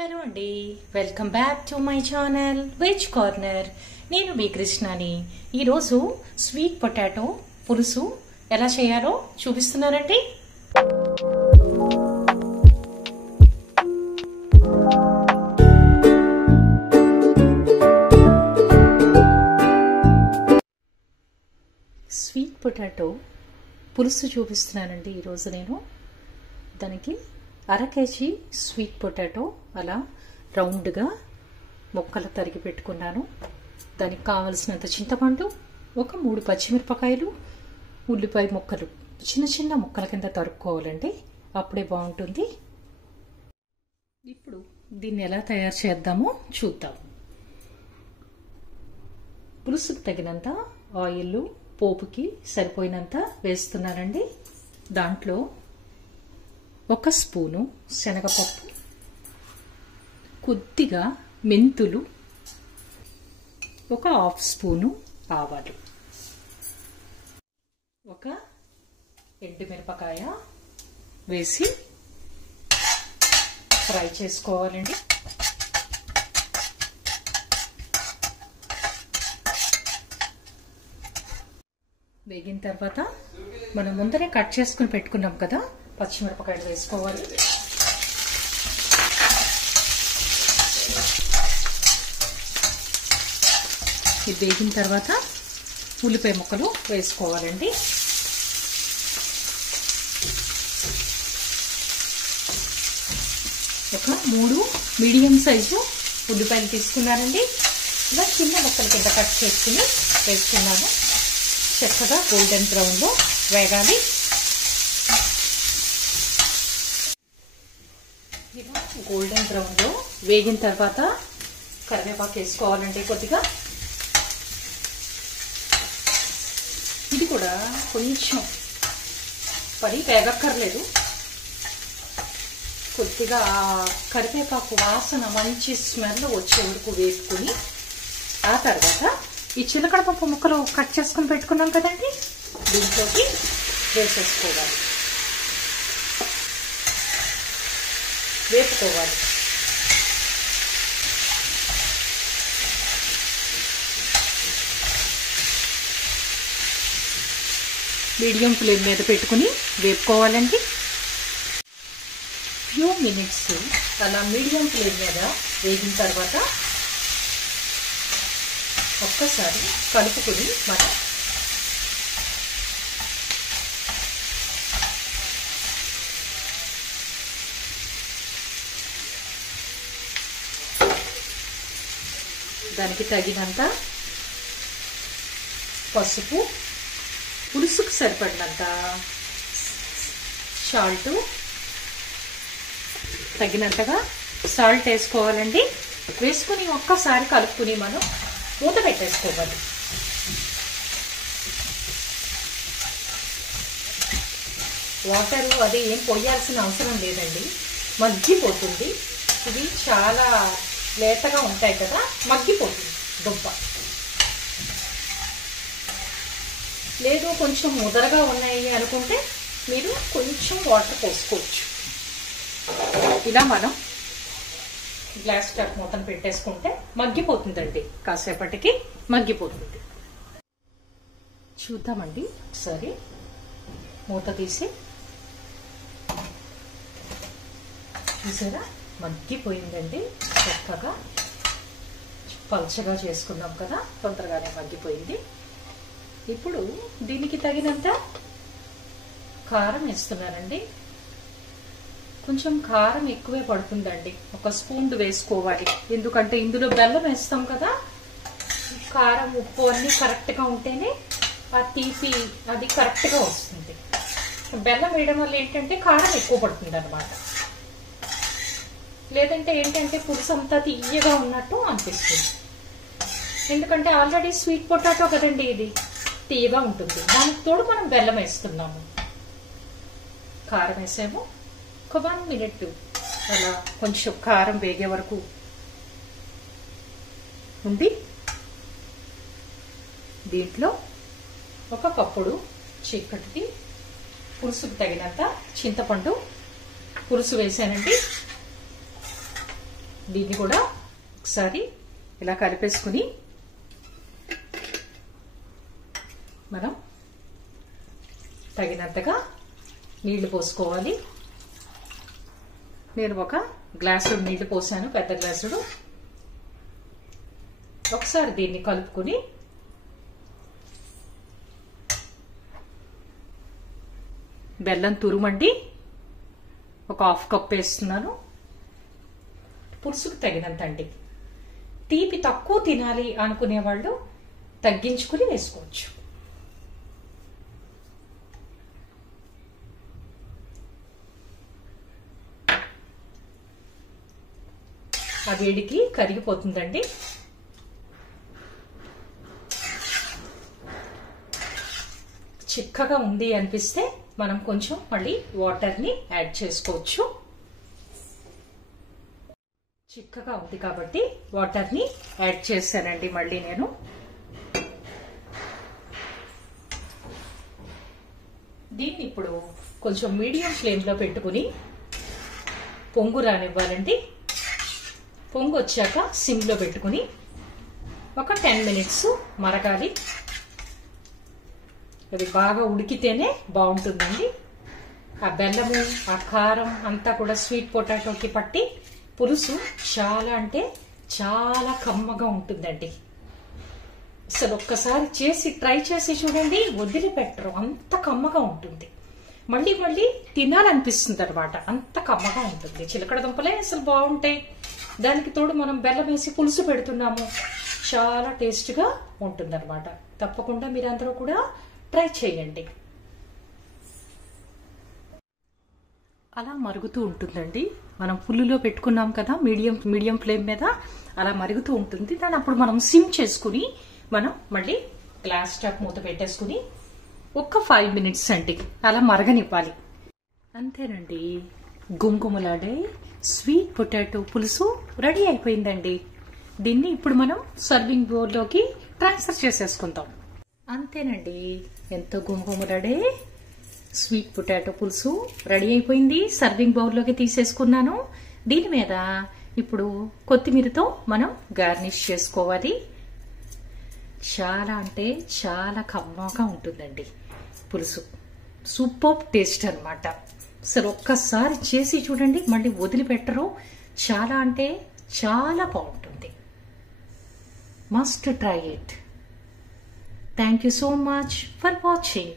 Hello అండి, welcome back to my channel veg corner. నేను మీ కృష్ణని. ఈరోజు స్వీట్ పొటాటో పులుసు ఎలా చేయాలో చూపిస్తున్నానండి. స్వీట్ పొటాటో పులుసు చూపిస్తున్నానండి ఈరోజు నేను. దానికి అర కేజీ స్వీట్ పొటాటో అలా రౌండ్గా ముక్కలు తరిగి పెట్టుకున్నాను. దానికి కావలసినంత చింతపండు, ఒక 3 పచ్చిమిరపకాయలు, ఉల్లిపాయ ముక్కలు చిన్న చిన్న ముక్కల కింద తరుక్కోవాలండి, అప్పుడే బాగుంటుంది. ఇప్పుడు దీన్ని ఎలా తయారు చేద్దామో చూద్దాం. పులుసుకు తగినంత ఆయిల్, పోపుకి సరిపోయినంత వేస్తున్నానండి. దాంట్లో 1 స్పూను శనగపప్పు, కొద్దిగా మెంతులు, 1/2 స్పూను ఆవాలు, 1 ఎండుమిరపకాయ వేసి ఫ్రై చేసుకోవాలండి. వేగిన తర్వాత మనం ముందరే కట్ చేసుకుని పెట్టుకున్నాం కదా పచ్చిమిరపకాయలు వేసుకోవాలి. ఇది వేగిన తర్వాత ఉల్లిపాయ ముక్కలు వేసుకోవాలండి. ఒక 3 మీడియం సైజు ఉల్లిపాయలు తీసుకున్నానండి. ఇలా చిన్న ముక్కల కింద కట్ చేసుకుని వేసుకున్నాను. చక్కగా గోల్డెన్ బ్రౌన్లో వేగాలి. ఇలా గోల్డెన్ బ్రౌన్లో వేగిన తర్వాత కరివేపాకు వేసుకోవాలండి కొద్దిగా. ఇది కూడా కొంచెం పడి వేగక్కర్లేదు, కొద్దిగా కరివేపాకు వాసన మంచి స్మెల్ వచ్చే వరకు వేసుకుని ఆ తర్వాత ఈ చిలకడ పప్పు ముక్కలు కట్ చేసుకుని పెట్టుకున్నాం కదండి, దీంట్లోకి వేసేసుకోవాలి, వేపుకోవాలి. మీడియం ఫ్లేమ్ మీద పెట్టుకుని వేపుకోవాలండి. ఫ్యూ మినిట్స్ అలా మీడియం ఫ్లేమ్ మీద వేగిన తర్వాత ఒక్కసారి కలుపుకుని మనం దానికి తగినంత పసుపు, పులుసుకు సరిపడినంత సాల్ట్, తగినంతగా సాల్ట్ వేసుకోవాలండి. వేసుకుని ఒక్కసారి కలుపుకుని మనం మూత పెట్టేసుకోవాలి. వాటర్ అది ఏం పోయాల్సిన అవసరం లేదండి, మగ్గిపోతుంది. ఇది చాలా లేతగా ఉంటాయి కదా, మగ్గిపోతుంది దుంప. లేదు కొంచెం ముదరగా ఉన్నాయి అనుకుంటే మీరు కొంచెం వాటర్ పోసుకోవచ్చు. ఇలా మనం గ్లాస్ టాప్ మూతను పెట్టేసుకుంటే మగ్గిపోతుందండి, కాసేపటికి మగ్గిపోతుంది. చూద్దామండి ఒకసారి మూత తీసి. చూసారా, మగ్గిపోయిందండి. చక్కగా పల్చగా చేసుకున్నాం కదా, తొందరగానే మగ్గిపోయింది. ఇప్పుడు దీనికి తగినంత కారం వేస్తున్నానండి. కొంచెం కారం ఎక్కువే పడుతుందండి, 1 స్పూన్ వేసుకోవాలి. ఎందుకంటే ఇందులో బెల్లం వేస్తాం కదా, కారం ఉప్పు అన్నీ కరెక్ట్గా ఉంటేనే ఆ తీపి అది కరెక్ట్గా వస్తుంది. బెల్లం వేయడం వల్ల ఏంటంటే కారం ఎక్కువ పడుతుంది అన్నమాట. లేదంటే ఏంటంటే పులుసు అంతా తీయగా ఉన్నట్టు అనిపిస్తుంది. ఎందుకంటే ఆల్రెడీ స్వీట్ పొటాటో కదండి, ఇది తీయగా ఉంటుంది. దానికి తోడు మనం బెల్లం వేస్తున్నాము. కారం వేసాము. ఒక 1 మినిట్ అలా కొంచెం కారం వేగే వరకు ఉండి దీంట్లో 1 కప్పుడు చీకటికి పులుసుకు తగినంత చింతపండు పులుసు వేసానండి. దీన్ని కూడా ఒకసారి ఇలా కలిపేసుకుని మనం తగినంతగా నీళ్లు పోసుకోవాలి. నేను ఒక గ్లాసుడు నీళ్లు పోసాను, పెద్ద గ్లాసుడు. ఒకసారి దీన్ని కలుపుకొని బెల్లం తురుమండి ఒక 1/2 కప్ వేస్తున్నాను. పులుసుకు తగినంత అండి. తీపి తక్కువ తినాలి అనుకునే వాళ్ళు తగ్గించుకుని వేసుకోవచ్చు. ఆ వేడికి కరిగిపోతుందండి. చిక్కగా ఉంది అనిపిస్తే మనం కొంచెం మళ్ళీ వాటర్ని యాడ్ చేసుకోవచ్చు. చిక్కగా ఉంది కాబట్టి వాటర్ని యాడ్ చేశానండి. మళ్ళీ నేను దీన్ని ఇప్పుడు కొంచెం మీడియం ఫ్లేమ్లో పెట్టుకుని పొంగు రానివ్వాలండి. పొంగు వచ్చాక సిమ్లో పెట్టుకుని ఒక 10 మినిట్స్ మరగాలి. అది బాగా ఉడికితేనే బాగుంటుందండి. ఆ బెల్లము, ఆ కారం అంతా కూడా స్వీట్ పొటాటోకి పట్టి పులుసు చాలా అంటే చాలా కమ్మగా ఉంటుందండి. అసలు ఒక్కసారి చేసి ట్రై చేసి చూడండి, వదిలిపెట్టరు, అంత కమ్మగా ఉంటుంది. మళ్ళీ మళ్ళీ తినాలనిపిస్తుంది అనమాట, అంత కమ్మగా ఉంటుంది. చిలకడ దుంపలే అసలు బాగుంటాయి. దానికి తోడు మనం బెల్లం వేసి పులుసు పెడుతున్నాము, చాలా టేస్ట్గా ఉంటుంది అనమాట. తప్పకుండా మీరందరూ కూడా ట్రై చేయండి. అలా మరుగుతూ ఉంటుందండి. మనం ఫుల్లులో పెట్టుకున్నాం కదా, మీడియం ఫ్లేమ్ మీద అలా మరుగుతూ ఉంటుంది. దాన్ని అప్పుడు మనం సిమ్ చేసుకుని మనం మళ్ళీ గ్లాస్ టాప్ మూత పెట్టేసుకుని ఒక్క 5 మినిట్స్ అండి అలా మరగనివ్వాలి. అంతేనండి, గుమగుమలాడే స్వీట్ పొటాటో పులుసు రెడీ అయిపోయిందండి. దీన్ని ఇప్పుడు మనం సర్వింగ్ బౌల్లోకి ట్రాన్స్ఫర్ చేసేసుకుందాం. అంతేనండి, ఎంతో గుమగుమలాడే స్వీట్ పొటాటో పులుసు రెడీ అయిపోయింది. సర్వింగ్ బౌల్లోకి తీసేసుకున్నాను. దీని మీద ఇప్పుడు కొత్తిమీరతో మనం గార్నిష్ చేసుకోవాలి. చాలా అంటే చాలా కమ్మగా ఉంటుందండి పులుసు. సూపర్ టేస్ట్ అనమాట. అసలు ఒక్కసారి చేసి చూడండి, మళ్ళీ వదిలిపెట్టరు. చాలా అంటే చాలా బాగుంటుంది. Must try it. Thank you so much for watching.